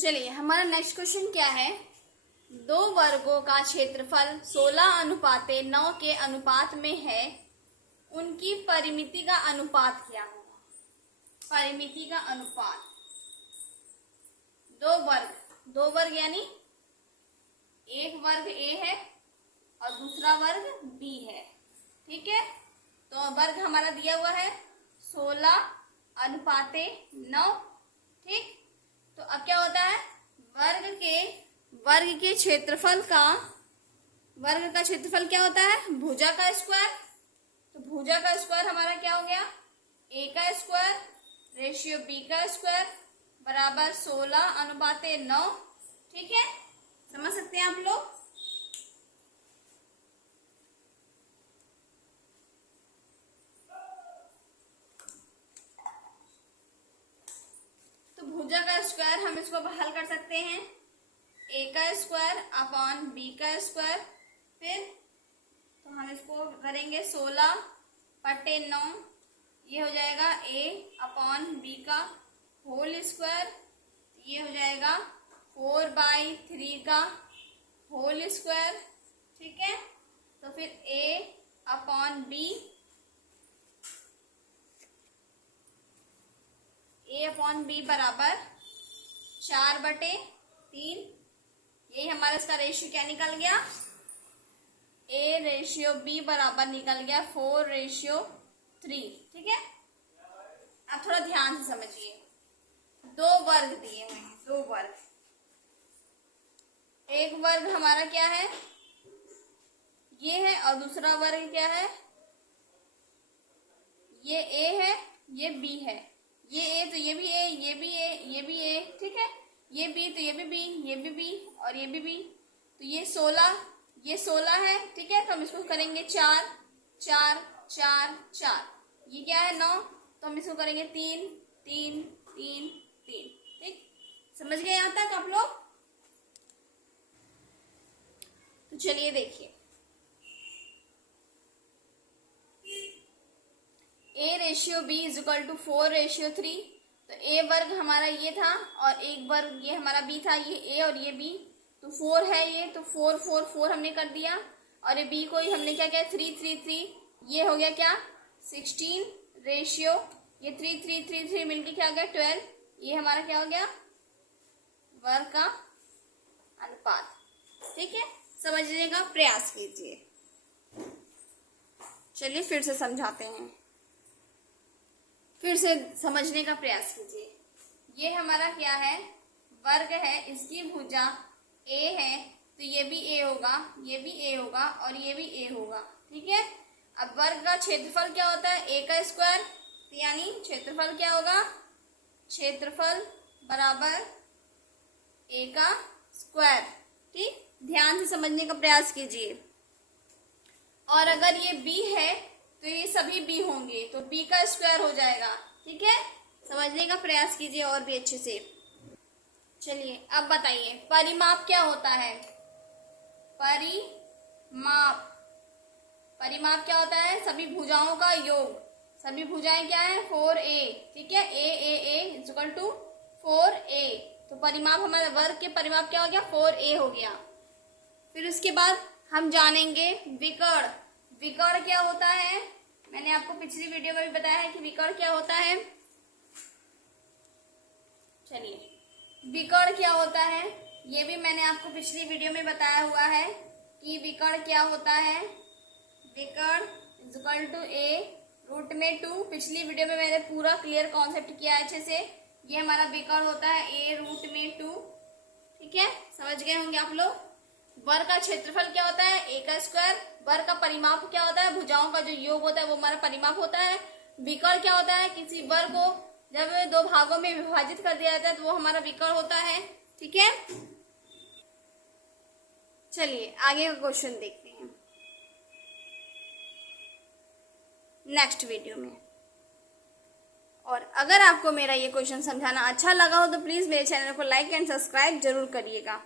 चलिए हमारा next question क्या है। दो वर्गों का क्षेत्रफल 16:9 के अनुपात में है, उनकी परिमिति का अनुपात क्या होगा। परिमिति का अनुपात, दो वर्ग यानी एक वर्ग ए है और दूसरा वर्ग बी है। ठीक है, तो वर्ग हमारा दिया हुआ है 16:9। ठीक, तो अब क्या होता है, वर्ग के क्षेत्रफल का, वर्ग का क्षेत्रफल क्या होता है, भुजा का स्क्वायर। तो भुजा का स्क्वायर हमारा क्या हो गया, ए का स्क्वायर रेशियो बी का स्क्वायर बराबर 16:9। ठीक है, समझ सकते हैं आप लोग। तो भुजा का स्क्वायर हम इसको हल कर सकते हैं, ए का स्क्वायर अपॉन बी का स्क्वायर। फिर तो हम इसको करेंगे 16/9, ये हो जाएगा ए अपॉन बी का होल स्क्वायर, ये हो जाएगा 4/3 का होल स्क्वायर। ठीक है, तो फिर ए अपॉन बी, ए अपॉन बी बराबर 4/3। यही हमारा इसका रेशियो क्या निकल गया, ए रेशियो बी बराबर निकल गया 4/3। ठीक है, अब थोड़ा ध्यान से समझिए। दो वर्ग दिए हुए हैं, दो वर्ग। एक वर्ग हमारा क्या है, ये है, और दूसरा वर्ग क्या है, ये ए है, ये बी है। ये ए तो ये भी ए, ये भी ए, ये भी ए। ठीक है, ये बी तो ये भी बी, ये भी बी और ये भी बी। तो ये 16 है। ठीक है, तो हम इसको करेंगे 4 4 4 4। ये क्या है 9, तो हम इसको करेंगे 3 3 3 3। ठीक, समझ गए यहां तक आप लोग। तो चलिए देखिए, A ratio B is equal to 4/3। तो ए वर्ग हमारा ये था और एक वर्ग ये हमारा बी था, ये ए और ये बी। तो 4 है ये, तो 4 4 4 हमने कर दिया, और ये बी को ही हमने क्या किया 3 3 3। ये हो गया क्या 16 रेशियो, ये 3 3 3 3 मिलके क्या हो गया 12। ये हमारा क्या हो गया वर्ग का अनुपात। ठीक है, समझने का प्रयास कीजिए। चलिए फिर से समझाते हैं, फिर से समझने का प्रयास कीजिए। ये हमारा क्या है, वर्ग है, इसकी भुजा ए है, तो ये भी ए होगा, ये भी ए होगा और ये भी ए होगा। ठीक है, अब वर्ग का क्षेत्रफल क्या होता है, ए का स्क्वायर। तो यानी क्षेत्रफल क्या होगा, क्षेत्रफल बराबर ए का स्क्वायर। ठीक, ध्यान से समझने का प्रयास कीजिए। और अगर ये बी है तो ये सभी बी होंगे, तो बी का स्क्वायर हो जाएगा। ठीक है, समझने का प्रयास कीजिए और भी अच्छे से। चलिए अब बताइए परिमाप क्या होता है। परिमाप क्या होता है, सभी भुजाओं का योग। सभी भुजाएं क्या है 4a। ठीक है, ए इज इक्वल टू 4a। तो परिमाप हमारा वर्ग के परिमाप क्या हो गया 4a हो गया। फिर उसके बाद हम जानेंगे विकर्ण। विकर्ण क्या होता है, मैंने आपको पिछली वीडियो में भी बताया है कि विकर्ण क्या होता है। चलिए विकर्ण क्या होता है, ये भी मैंने आपको पिछली वीडियो में बताया हुआ है कि विकर्ण क्या होता है। विकर्ण इज इक्वल टू a√2। पिछली वीडियो में मैंने पूरा क्लियर कॉन्सेप्ट किया है अच्छे से। ये हमारा विकर्ण होता है a√2। ठीक है, समझ गए होंगे आप लोग। वर्ग का क्षेत्रफल क्या होता है, ए का स्क्वायर। वर्ग का परिमाप क्या होता है, भुजाओं का जो योग होता है वो हमारा परिमाप होता है। विकर्ण क्या होता है, किसी वर्ग को जब दो भागों में विभाजित कर दिया जाता है तो वो हमारा विकर्ण होता है। ठीक है, चलिए आगे का क्वेश्चन देखते हैं नेक्स्ट वीडियो में। और अगर आपको मेरा ये क्वेश्चन समझाना अच्छा लगा हो तो प्लीज मेरे चैनल को लाइक एंड सब्सक्राइब जरूर करिएगा।